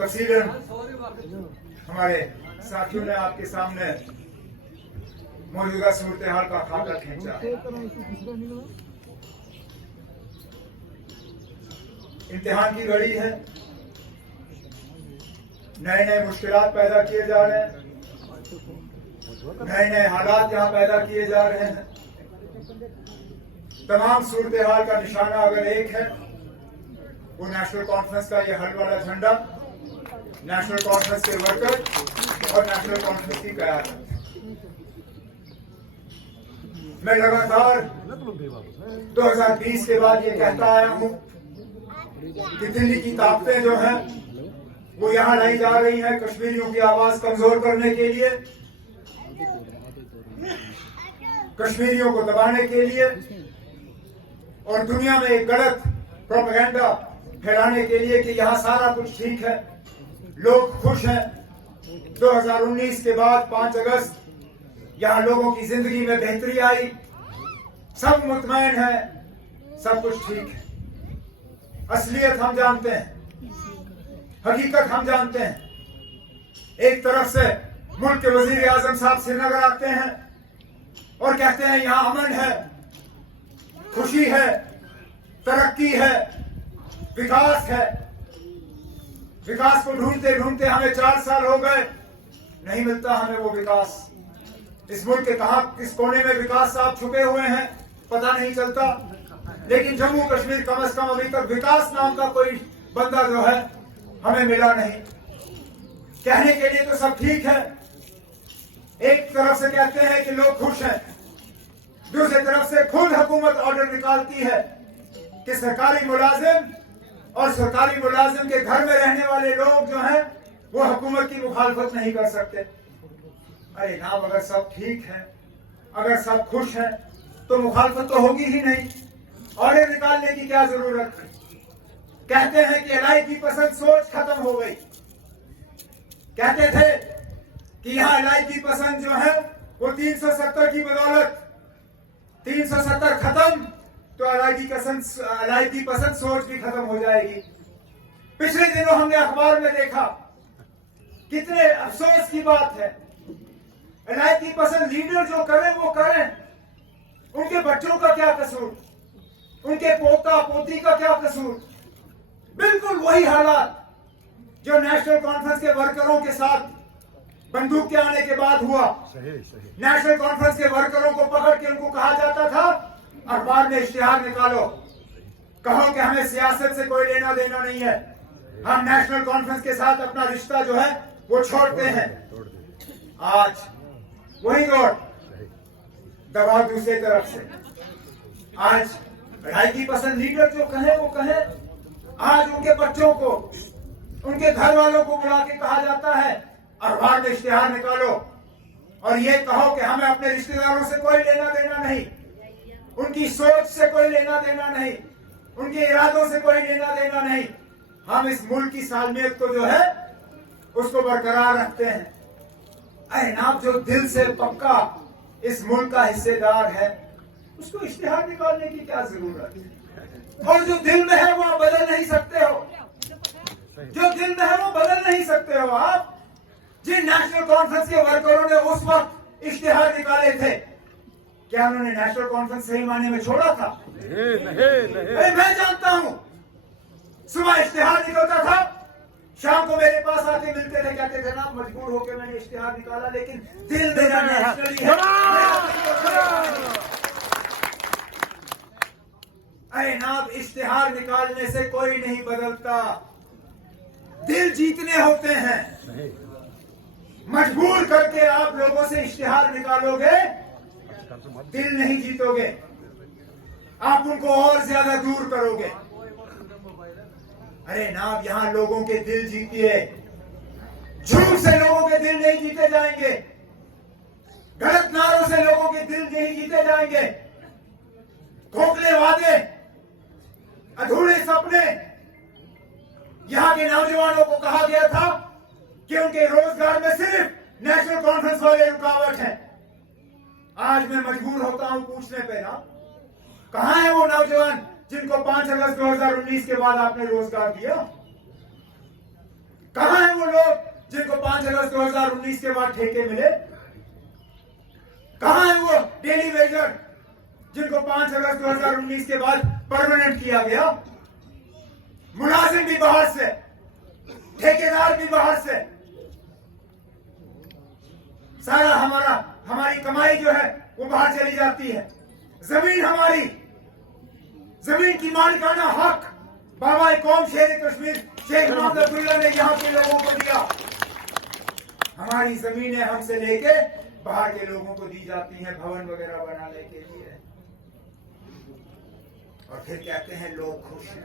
तफसीलन हमारे साथियों ने आपके सामने मौजूदा सूरत हाल का खाका खींचा है। इम्तिहान की घड़ी है, नए नए मुश्किलात पैदा किए जा रहे हैं, नए नए हालात यहाँ पैदा किए जा रहे हैं। तमाम सूरत हाल का निशाना अगर एक है, वो नेशनल कॉन्फ्रेंस का ये हल वाला झंडा, नेशनल कॉन्फ्रेंस के वर्कर और नेशनल कॉन्फ्रेंस की क़यादत। मैं लगातार 2020 के बाद ये कहता आया हूं कि दिल्ली की ताकतें जो हैं वो यहाँ लाई जा रही हैं कश्मीरियों की आवाज कमजोर करने के लिए, कश्मीरियों को दबाने के लिए और दुनिया में एक गलत प्रोपेगेंडा फैलाने के लिए कि यहाँ सारा कुछ ठीक है, लोग खुश हैं। 2019 के बाद 5 अगस्त यहाँ लोगों की जिंदगी में बेहतरी आई, सब मुतमईन है, सब कुछ ठीक है। असलियत हम जानते हैं, हकीकत हम जानते हैं। एक तरफ से मुल्क के वजीर आजम साहब श्रीनगर आते हैं और कहते हैं यहाँ अमन है, खुशी है, तरक्की है, विकास है। विकास को ढूंढते ढूंढते हमें 4 साल हो गए, नहीं मिलता हमें वो विकास। इस मुल्क के कहां किस कोने में विकास साहब छुपे हुए हैं पता नहीं चलता, लेकिन जम्मू कश्मीर कम से कम अभी तक विकास नाम का कोई बंदा जो है हमें मिला नहीं। कहने के लिए तो सब ठीक है, एक तरफ से कहते हैं कि लोग खुश हैं, दूसरी तरफ से खुद हुकूमत ऑर्डर निकालती है कि सरकारी मुलाजिम और सरकारी मुलाजिम के घर में रहने वाले लोग जो हैं वो हुकूमत की मुखालफत नहीं कर सकते। अरे नाम, अगर सब ठीक है, अगर सब खुश हैं तो मुखालफत तो होगी ही नहीं, ऑर्डर निकालने की क्या जरूरत है। कहते हैं कि इलाही पसंद सोच खत्म हो गई। कहते थे कि यहाँ इलाही पसंद जो है वो 370 की बदौलत 370 खत्म तो इलाही पसंद सोच भी खत्म हो जाएगी। पिछले दिनों हमने अखबार में देखा, कितने अफसोस की बात है, इलाही पसंद लीडर जो करें वो करें, उनके बच्चों का क्या कसूर, उनके पोता पोती का क्या कसूर। बिल्कुल वही हालात जो नेशनल कॉन्फ्रेंस के वर्करों के साथ बंदूक के आने के बाद हुआ। नेशनल कॉन्फ्रेंस के वर्करों को पकड़ के उनको कहा जाता था अखबार में इश्तिहार निकालो, कहो कि हमें सियासत से कोई लेना देना नहीं है, हम नेशनल कॉन्फ्रेंस के साथ अपना रिश्ता जो है वो छोड़ते हैं। आज वही दौड़ दबाव दूसरी तरफ से, आज इलाही पसंद लीडर जो कहे वो कहे। आज उनके बच्चों को, उनके घर वालों को बुला के कहा जाता है अखबार में इश्तिहार निकालो और ये कहो कि हमें अपने रिश्तेदारों से कोई लेना देना नहीं, उनकी सोच से कोई लेना देना नहीं, उनके इरादों से कोई लेना देना नहीं, हम इस मुल्क की सालमियत को जो है उसको बरकरार रखते हैं। अरे नाम, जो दिल से पक्का इस मुल्क का हिस्सेदार है उसको इश्तिहार निकालने की क्या जरूरत है। और जो दिल में है वो आप बदल नहीं सकते हो, जो दिल में है वो बदल नहीं सकते हो आप। जिन नेशनल कॉन्फ्रेंस के वर्करों ने उस वक्त इश्तिहार निकाले थे, क्या उन्होंने नेशनल कॉन्फ्रेंस सही मायने में छोड़ा था? नहीं। मैं जानता हूं, सुबह इश्तिहार निकलता था, शाम को मेरे पास आके मिलते थे, कहते थे ना मजबूर होकर मैंने इश्तिहार निकाला, लेकिन दिल मेरा नेशनली है। अरे नाम, इश्तिहार निकालने से कोई नहीं बदलता, दिल जीतने होते हैं। मजबूर करके आप लोगों से इश्तिहार निकालोगे, दिल नहीं जीतोगे, आप उनको और ज्यादा दूर करोगे। अरे नाम, यहां लोगों के दिल जीतिए, झूठ से लोगों के दिल नहीं जीते जाएंगे, गलत नारों से लोगों के दिल नहीं जीते जाएंगे, खोखले वादे, अधूरे सपने। यहां के नौजवानों को कहा गया था कि उनके रोजगार में सिर्फ नेशनल कॉन्फ्रेंस वाले रुकावट है। आज मैं मजबूर होता हूं पूछने पे ना, कहां है वो नौजवान जिनको 5 अगस्त 2019 के बाद आपने रोजगार दिया? कहां 5 अगस्त 2019 के बाद ठेके मिले? कहां है वो डेली वेजर जिनको 5 अगस्त 2019 के बाद परमानेंट किया गया? मुलाजिम भी बाहर से, ठेकेदार भी बाहर से, सारा हमारी कमाई जो है वो बाहर चली जाती है। जमीन हमारी, जमीन की मालिकाना हक बाबा कौम शेर कश्मीर शेख मोहम्मद अब्दुल्ला ने यहाँ के लोगों को दिया। हमारी जमीनें हमसे लेके बाहर के लोगों को दी जाती हैं भवन वगैरह बनाने के लिए, और फिर कहते हैं लोग खुश हैं।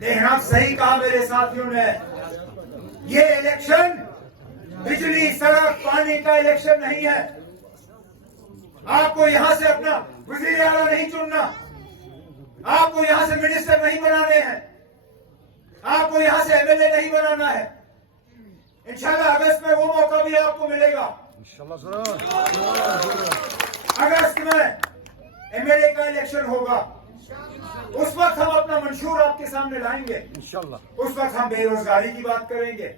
देखना, सही कहा मेरे साथियों ने, ये इलेक्शन बिजली सड़क पानी का इलेक्शन नहीं है। आपको यहां से अपना वजीर आला नहीं चुनना, आपको यहां से मिनिस्टर नहीं बनाने हैं, आपको यहां से एमएलए नहीं बनाना है। इंशाल्लाह अगस्त में वो मौका भी आपको मिलेगा। अगस्त में एमएलए का इलेक्शन होगा, उस वक्त हम अपना मंशूर आपके सामने लाएंगे। इंशाल्लाह उस वक्त हम बेरोजगारी की बात करेंगे,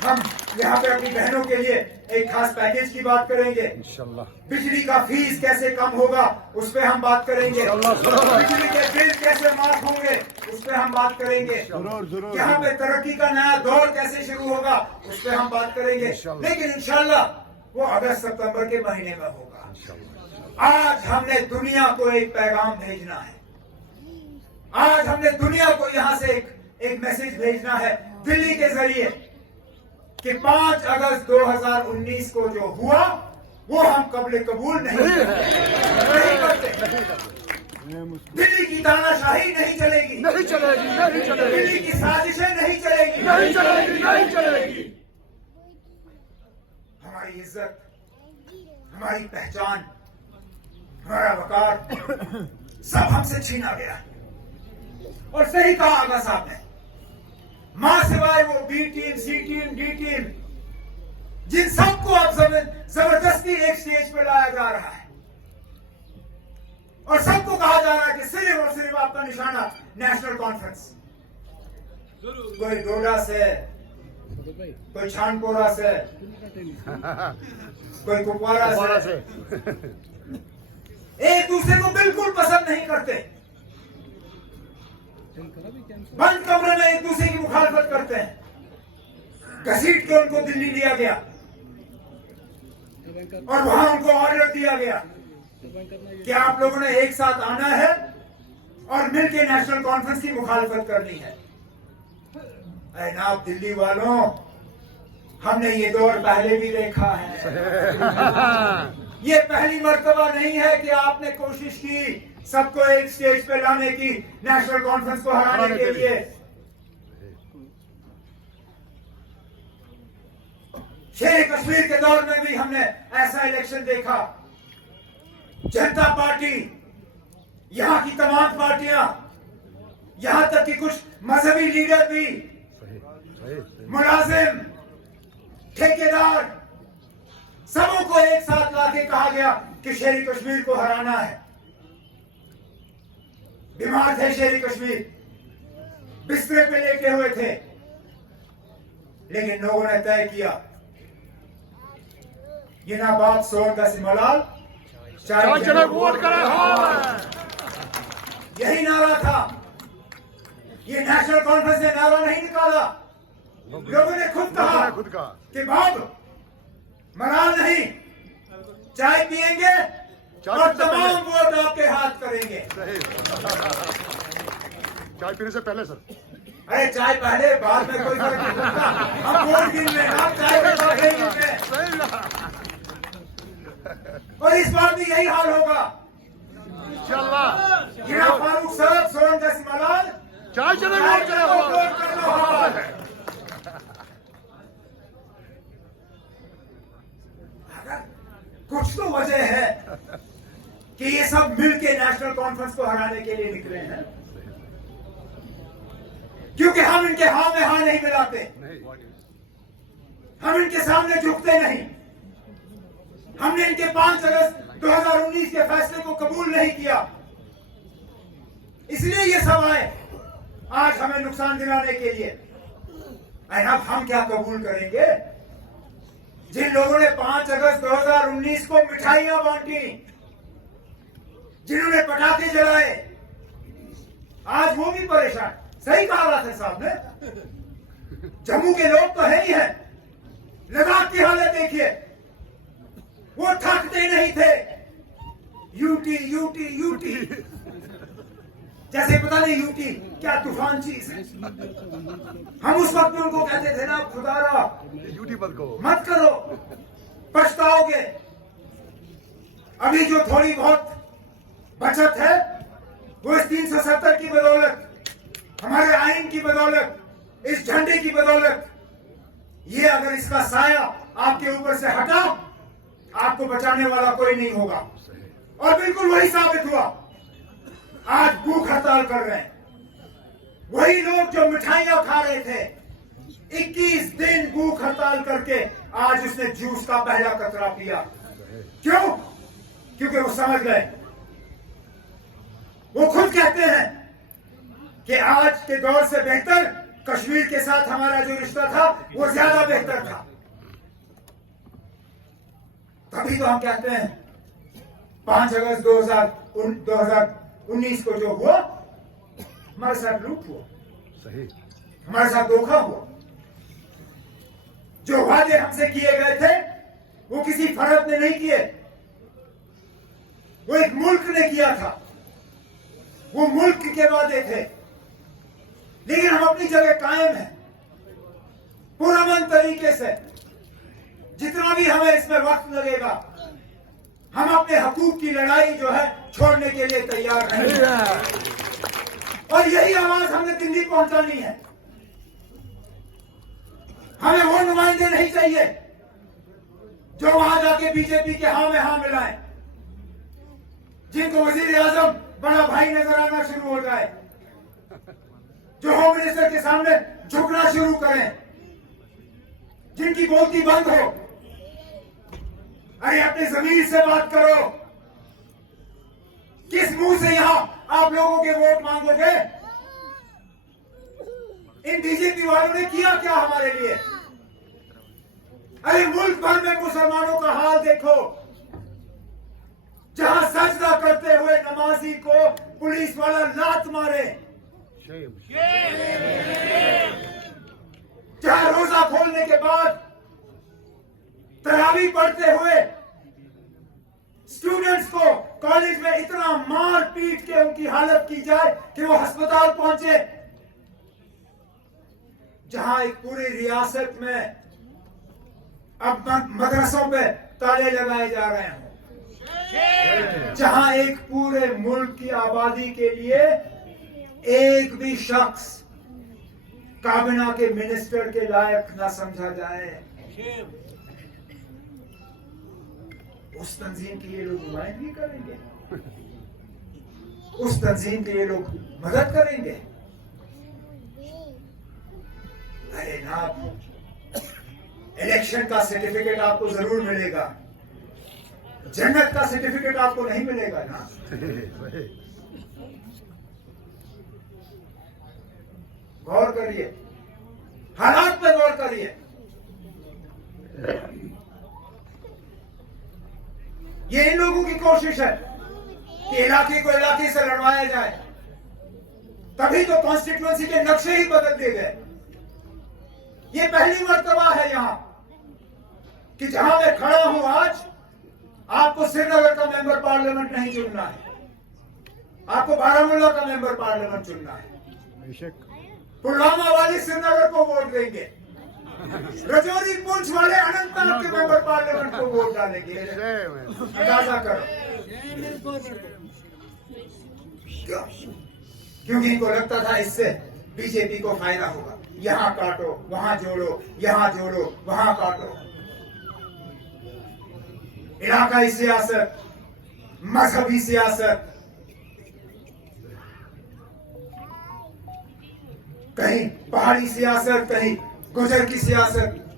हम यहाँ पे अपनी बहनों के लिए एक खास पैकेज की बात करेंगे, इंशाल्लाह बिजली का फीस कैसे कम होगा उस पे हम बात करेंगे, बिजली के बिल कैसे माफ होंगे उस पे हम बात करेंगे, यहाँ पे तरक्की का नया दौर कैसे शुरू होगा उस पे हम बात करेंगे। लेकिन इंशाल्लाह वो अगस्त सितंबर के महीने में होगा। आज हमने दुनिया को एक पैगाम भेजना है, आज हमने दुनिया को यहाँ से एक मैसेज भेजना है दिल्ली के जरिए कि 5 अगस्त 2019 को जो हुआ वो हम कबले कबूल नहीं करते। दिल्ली की तानाशाही नहीं चलेगी, नहीं चलेगी, नहीं चलेगी। दिल्ली की साजिशें नहीं चलेगी, नहीं चलेगी, नहीं चलेगी। हमारी इज्जत, हमारी पहचान, हमारा वकार सब हमसे छीना गया। और सही कहा आगा साहब ने, मां सिवाय वो बी टीम, सी टीम, डी टीम, जिन सबको अब जबरदस्ती एक स्टेज पे लाया जा रहा है और सबको कहा जा रहा है कि सिर्फ और सिर्फ आपका निशाना नेशनल कॉन्फ्रेंस। कोई डोडा से, कोई छानपोरा से, कोई कुपवारा से, एक दूसरे को बिल्कुल पसंद नहीं करते, बंद कमरे में एक दूसरे की मुखालफत करते हैं। घसीट के उनको दिल्ली लिया गया और वहां उनको ऑर्डर दिया गया कि आप लोगों ने एक साथ आना है और मिलकर नेशनल कॉन्फ्रेंस की मुखालफत करनी है। जनाब दिल्ली वालों, हमने ये दौर पहले भी देखा है। ये पहली मर्तबा नहीं है कि आपने कोशिश की सबको एक स्टेज पे लाने की, नेशनल कॉन्फ्रेंस को हराने के लिए। शेर कश्मीर के दौर में भी हमने ऐसा इलेक्शन देखा। जनता पार्टी, यहां की तमाम पार्टियां, यहां तक कि कुछ मजहबी लीडर भी, मुलाजिम, ठेकेदार, सबों को एक साथ लाके कहा गया कि शेर कश्मीर को हराना है। बीमार थे शेर कश्मीर, बिस्तरे पे लेटे हुए थे, लेकिन लोगों ने तय किया ये ना बाप सोर का सिमलाल चाहे वोट करे, यही नारा था। ये नेशनल कॉन्फ्रेंस ने नारा नहीं निकाला, लोगों ने खुद कहा कि बाप मलाल नहीं, चाय पिएंगे और तमाम वोट आपके हाथ करेंगे। चाय पीने से पहले सर, अरे चाय पहले बाद में कोई फर्क नहीं पड़ता, हम वोट गिन लें, आप चाय के बाद नहीं गिनते। और इस बार भी यही हाल होगा। जिना फारूक साहब, सोरन जैसी मलाल, चाय चले वोट करना होगा। कुछ तो वजह है कि ये सब मिलके नेशनल कॉन्फ्रेंस को हराने के लिए निकले हैं, क्योंकि हम इनके हां में हां नहीं मिलाते, हम इनके सामने झुकते नहीं। हमने इनके 5 अगस्त 2019 के फैसले को कबूल नहीं किया, इसलिए ये सब आए आज हमें नुकसान दिलाने के लिए। अब हम क्या कबूल करेंगे? जिन लोगों ने 5 अगस्त 2019 को मिठाइयां बांटी, जिन्होंने पटाखे जलाए, आज वो भी परेशान। सही कहा राठौर साहब ने। जम्मू के लोग तो है ही हैं। लद्दाख की हालत देखिए, वो थकते नहीं थे। यूटी यूटी यूटी, जैसे पता नहीं यूटी क्या तूफान चीज है। हम उस वक्त में उनको कहते थे ना, खुदारा यूटी मत करो, पछताओगे। अभी जो थोड़ी बहुत बचत है वो इस 370 की बदौलत, हमारे आइन की बदौलत, इस झंडे की बदौलत, ये अगर इसका साया आपके ऊपर से हटा, आपको बचाने वाला कोई नहीं होगा। और बिल्कुल वही साबित हुआ। आज भूख हड़ताल कर रहे हैं वही लोग जो मिठाइयां खा रहे थे। 21 दिन भूख हड़ताल करके आज उसने जूस का पहला कतरा पिया। क्यों? क्योंकि वो समझ गए। वो खुद कहते हैं कि आज के दौर से बेहतर कश्मीर के साथ हमारा जो रिश्ता था वो ज्यादा बेहतर था। तभी तो हम कहते हैं 5 अगस्त 2019 को जो हुआ, हमारे साथ लूट हुआ, सही, हमारे साथ धोखा हुआ। जो वादे हमसे किए गए थे वो किसी फर्द ने नहीं किए, वो एक मुल्क ने किया था। वो मुल्क के वादे थे, लेकिन हम अपनी जगह कायम हैं पुरअमन तरीके से। जितना भी हमें इसमें वक्त लगेगा, हम अपने हकूक की लड़ाई जो है छोड़ने के लिए तैयार हैं। और यही आवाज हमने दिल्ली पहुंचानी है। हमें वो नुमाइंदे नहीं चाहिए जो वहां जाके बीजेपी के हाँ में हाँ मिलाएं, जिनको वजीर आजम बड़ा भाई नजर आना शुरू हो जाए, जो होम मिनिस्टर के सामने झुकना शुरू करें, जिनकी बोलती बंद हो। अरे अपने जमीर से बात करो। किस मुंह से यहां आप लोगों के वोट मांगोगे? इन बीजेपी वालों ने किया क्या हमारे लिए? अरे मुल्क भर में मुसलमानों का हाल देखो। जहां सजदा करते हुए नमाजी को पुलिस वाला लात मारे, जहां रोजा खोलने के बाद तरावी पढ़ते हुए स्टूडेंट्स को कॉलेज में इतना मार पीट के उनकी हालत की जाए कि वो अस्पताल पहुंचे, जहां एक पूरी रियासत में अब मदरसों पे ताले लगाए जा रहे हैं, जहां एक पूरे मुल्क की आबादी के लिए एक भी शख्स काबिना के मिनिस्टर के लायक ना समझा जाए, उस तंजीम के लिए लोग नुमाइंदगी करेंगे, उस तंजीम के लिए लोग मदद करेंगे। अरे ना, इलेक्शन का सर्टिफिकेट आपको जरूर मिलेगा, जन्नत का सर्टिफिकेट आपको नहीं मिलेगा ना। गौर करिए, हालात पे गौर करिए। ये इन लोगों की कोशिश है कि इलाके को इलाके से लड़वाया जाए, तभी तो कॉन्स्टिट्यूएंसी के नक्शे ही बदल दिए गए। ये पहली मर्तबा है यहां कि जहां मैं खड़ा हूं आज, आपको श्रीनगर का मेंबर पार्लियामेंट नहीं चुनना है, आपको बारामूला का मेंबर पार्लियामेंट चुनना है। पुलवामा वाले श्रीनगर को वोट देंगे, रजौरी पुंछ वाले अनंतनाग के मेंबर पार्लियामेंट को वोट डालेंगे। अंदाजा करो क्योंकि इनको लगता था इससे बीजेपी को फायदा होगा। यहां काटो, वहां जोड़ो, यहां जोड़ो, वहां काटो। इलाकाई सियासत, मजहबी सियासत, कहीं पहाड़ी सियासत, कहीं गुजर की सियासत,